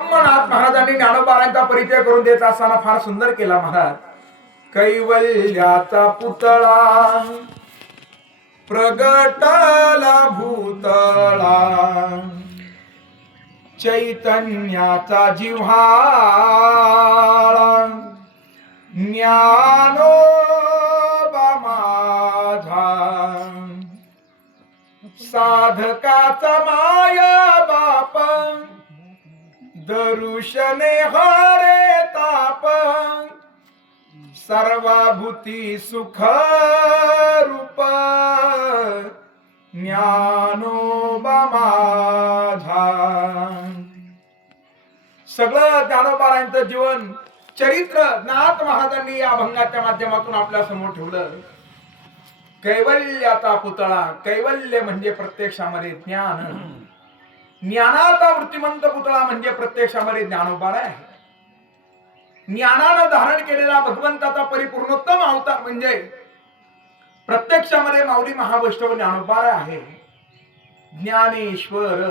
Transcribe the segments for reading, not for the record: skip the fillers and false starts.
नाथ महाराजांनी ज्ञानोबारांचा परिचय करून देत असताना फार सुंदर केला महाराज. कैवल्याचा पुतळा प्रगटला भूतळा, चैतन्याचा जिव्हाळा, ज्ञानोबा माझा साधकाचा माया बाप, दरुशने हरे ताप, सर्वाभूती सुख रूप, ज्ञानोबा माझा. सगळं ज्ञानोबारांचं जीवन चरित्र नाथ महाराजांनी या अभंगाच्या माध्यमातून आपल्या समोर ठेवलं. कैवल्याचा पुतळा, कैवल्य म्हणजे प्रत्यक्षामध्ये ज्ञान, ज्ञानाचा वृत्तिमंत पुतळा म्हणजे प्रत्यक्षामध्ये ज्ञानोबा आहे. ज्ञानानं धारण केलेला भगवंताचा परिपूर्णोत्तम अवतार म्हणजे प्रत्यक्षामध्ये माऊली महावैष्णव ज्ञानोबा आहे. ज्ञानेश्वर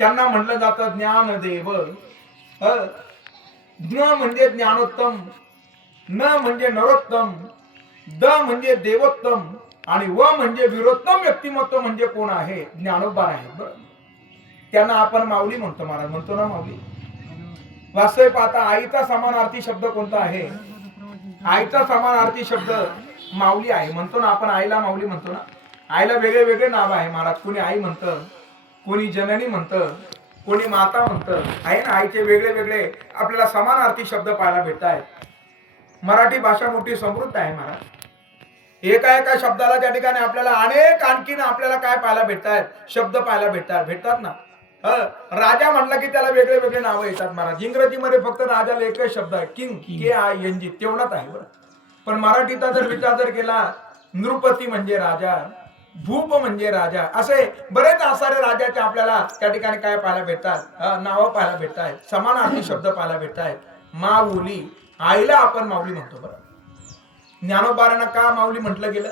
त्यांना म्हटलं जातं ज्ञानदेव. ज्ञ म्हणजे ज्ञानोत्तम, न म्हणजे नरोत्तम, द म्हणजे देवोत्तम आणि व म्हणजे वीरोत्तम व्यक्तिमत्व म्हणजे कोण आहे? ज्ञानोबा आहे. त्यांना आपण माऊली म्हणतो. महाराज म्हणतो ना माऊली. वास्तव पाहता आईचा समानार्थी शब्द कोणता आहे? आईचा समानार्थी शब्द माऊली आहे. म्हणतो ना आपण आईला माऊली म्हणतो ना. आईला वेगळे वेगळे नाव आहे महाराज. कोणी आई म्हणतं, कोणी जननी म्हणतं, कोणी माता म्हणतं. आहे ना, आईचे वेगळे वेगळे आपल्याला समानार्थी शब्द पाहायला भेटत आहेत. मराठी भाषा मोठी समृद्ध आहे महाराज. एका एका शब्दाला त्या ठिकाणी आपल्याला अनेक आणखीन आपल्याला काय पाहायला भेटतात? शब्द पाहायला भेटतात ना. राजा म्हटलं की त्याला वेगळे वेगळे नावं येतात महाराज. इंग्रजीमध्ये फक्त राजाला एकच शब्द आहे, किंग, KING, तेवढाच आहे बरं. पण मराठीचा जर विचार जर केला, नृपती म्हणजे राजा, भूप म्हणजे राजा, असे बरेच आसारे राजाचे आपल्याला त्या ठिकाणी काय पाहायला भेटतात? नावं पाहायला भेटतात, समानार्थी शब्द पाहायला भेटतात. माऊली, आईला आपण माऊली म्हणतो बरं. ज्ञानोबारांना का माऊली म्हटलं गेलं?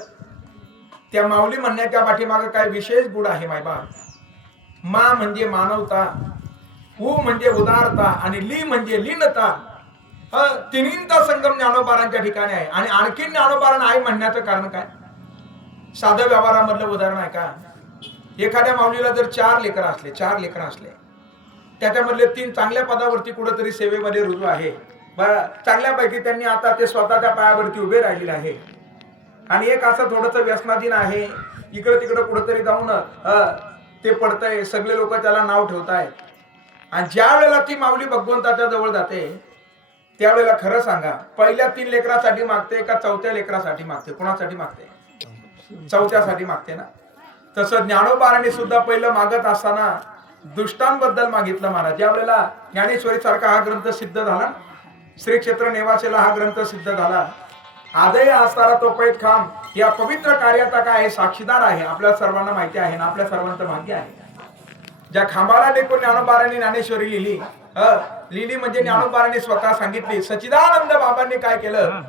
त्या माऊली म्हणण्याच्या पाठीमागे काय विशेष गुण आहे मायबा. मा म्हणजे मानवता, उ म्हणजे उदारता आणि ली म्हणजे लीनता. तिन्हींचा संगम ज्ञानोबारांच्या ठिकाणी आहे. आणि आणखीन ज्ञानोबारांना आई म्हणण्याचं कारण काय? साधं व्यवहारामधलं उदाहरण आहे का? एखाद्या माऊलीला जर चार लेकर असले त्याच्यामधले 3 चांगल्या पदावरती कुठेतरी सेवेमध्ये रुजू आहे. चांगल्यापैकी त्यांनी आता ते स्वतःच्या पायावरती उभे राहिलेले आहे. आणि एक असं थोडंसं व्यसनाधीन आहे, इकडे तिकडे कुठेतरी जाऊन ते पडतंय, सगळे लोक त्याला नाव ठेवतायत. आणि ज्या वेळेला ती माऊली भगवंताच्या जवळ जाते त्यावेळेला खरं सांगा, पहिल्या 3 लेकरासाठी मागते का चौथ्या लेकरासाठी मागते? कोणासाठी मागते? चौथ्यासाठी मागते ना. तसं ज्ञानोबारांनी सुद्धा पहिलं मागत असताना दुष्टांबद्दल मागितलं महाराज. ज्या वेळेला ज्ञानेश्वरी सारखा हा ग्रंथ सिद्ध झाला, श्री क्षेत्र नेवासेला हा ग्रंथ सिद्ध झाला, आजही असणारा तो पैत खांब या पवित्र कार्याचा काय साक्षीदार आहे. आपल्या सर्वांना माहिती आहे ना, आपल्या सर्वांचं भाग्य आहे. ज्या खांबाला टेकून ज्ञानोबारांनी ज्ञानेश्वरी लिहिली म्हणजे ज्ञानोबारांनी स्वतः सांगितली. सच्चिदानंद बाबांनी काय केलं?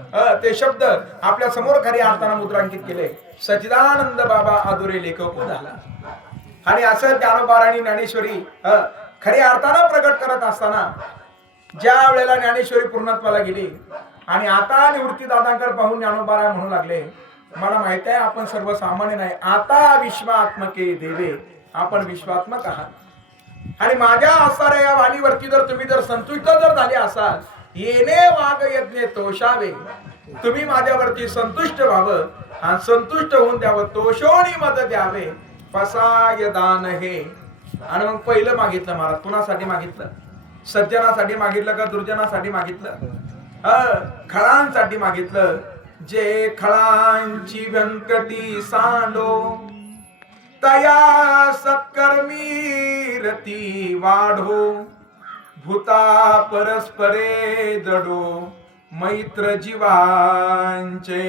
ते शब्द आपल्या समोर खरी अर्थानं मुद्रांकित केले. सच्चिदानंद बाबा अधुरे लेखक झाला. आणि असं ज्ञानोबारांनी ज्ञानेश्वरी खऱ्या अर्थानं प्रकट करत असताना ज्या वेळेला ज्ञानेश्वरी पूर्णत्वाला गेली आणि आता निवृत्ती दादांकडे पाहून ज्ञानोबारा म्हणू लागले, मला माहित आहे आपण सर्वसामान्य नाही, आता विश्वात्मके देवे, आपण विश्वात्मक आहात. आणि माझ्या असणाऱ्या या वाणीवरती जर तुम्ही जर संतुष्ट जर झाले असाल, येणे वाग यज्ञ तोषावे, तुम्ही माझ्यावरती संतुष्ट व्हावं आणि संतुष्ट होऊन द्यावं, तोषोनी मत द्यावे, पसाय दान हे. आणि मग पहिलं मागितलं महाराज. कुणासाठी मागितलं? सज्जनासाठी मागितलं का दुर्जनासाठी मागितलं? खळांसाठी मागितलं. जे खळांची व्यंकटी सांडो, तया सत्कर्मी रती वाढो, भूता परस्परे जडो, मैत्र जीवांचे.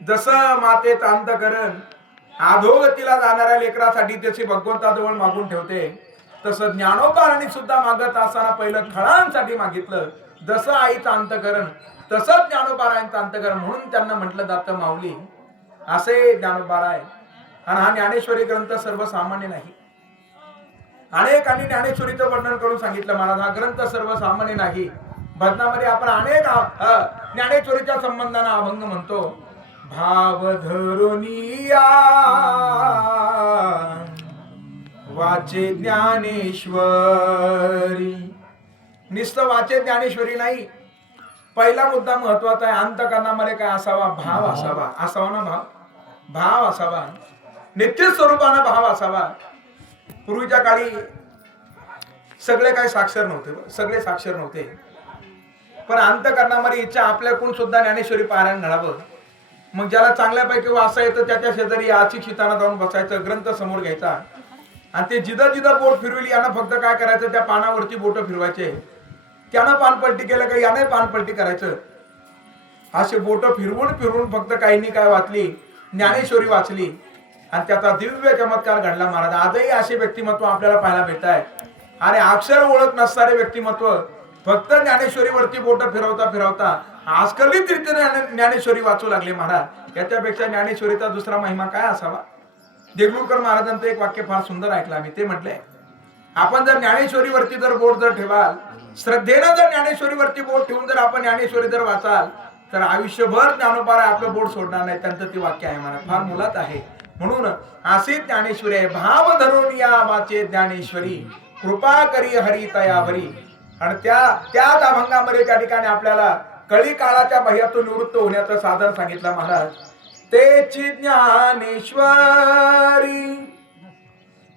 जसं मातेचं अंतकरण अधोगतीला जाणाऱ्या लेकरासाठी त्याची भगवंताजवळ मागून ठेवते, तसं ज्ञानोबारांनी सुद्धा मागत असताना पहिलं खळांसाठी मागितलं. जसं आईचं अंतकरण तसंच ज्ञानोबारांचं अंतकरण, म्हणून त्यांना म्हटलं जातं माऊली. असे ज्ञानोबारा आहे. आणि हा ज्ञानेश्वरी ग्रंथ सर्वसामान्य नाही. अनेकांनी ज्ञानेश्वरीचं वर्णन करून सांगितलं महाराज. हा ग्रंथ सर्वसामान्य नाही. भजनामध्ये आपण अनेक ज्ञानेश्वरीच्या संबंधाने अभंग म्हणतो. भाव धरुनिया वाचे ज्ञानेश्वरी. नुसतं वाचे ज्ञानेश्वरी नाही. पहिला मुद्दा महत्वाचा आहे. अंतकरणामध्ये काय असावा? भाव असावा. असावा ना भाव? भाव असावा. नित्य स्वरूपानं भाव असावा. पूर्वीच्या काळी सगळे काही साक्षर नव्हते. सगळे साक्षर नव्हते. पण अंतकरणामध्ये इच्छा आपल्याकडून सुद्धा ज्ञानेश्वरी पारायण घडावं. मग ज्याला चांगल्यापैकी वाचा येतं त्याच्या शेजारी अशिक्षितांना जाऊन बसायचं. ग्रंथ समोर घ्यायचा आणि ते जिथं जिथं बोट फिरवली यानं फक्त काय करायचं? त्या पानावरती बोट फिरवायचे. त्यानं पानपलटी केलं का याने पानपलटी करायचं. असे बोट फिरवून फिरवून फक्त काहींनी काय वाचली? ज्ञानेश्वरी वाचली आणि त्याचा दिव्य चमत्कार घडला महाराज. आजही असे व्यक्तिमत्व आपल्याला पाहायला मिळत आहे. अरे अक्षर ओळख नसणारे व्यक्तिमत्व फक्त ज्ञानेश्वरीवरती बोट फिरवता फिरवता आजकालित रीतीने ज्ञानेश्वरी वाचू लागले महाराज. याच्यापेक्षा ज्ञानेश्वरीचा दुसरा महिमा काय असावा? देगलूरकर महाराजांचं एक वाक्य फार सुंदर ऐकलं आम्ही. ते म्हटले, आपण जर ज्ञानेश्वरीवरती जर बोट जर ठेवाल, श्रद्धेनं जर ज्ञानेश्वरीवरती बोट ठेवून जर आपण ज्ञानेश्वरी जर वाचाल तर आयुष्यभर ज्ञानोबाला आपलं बोट सोडणार नाही. त्यांचं ते वाक्य आहे महाराज. फार मुलात आहे. म्हणून असे ज्ञानेश्वरी आहे. भाव धरून या वाचे ज्ञानेश्वरी कृपा करी हरी तयावरी. आणि त्याच अभंगामध्ये त्या ठिकाणी आपल्याला कळी काळाच्या भयातून निवृत्त होण्याचं साधन सांगितलं महाराज. तेची ज्ञानेश्वरी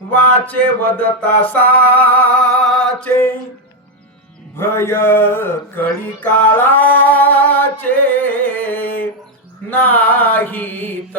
वाचे वदता साचे भय कळी काळाचे नाहीत.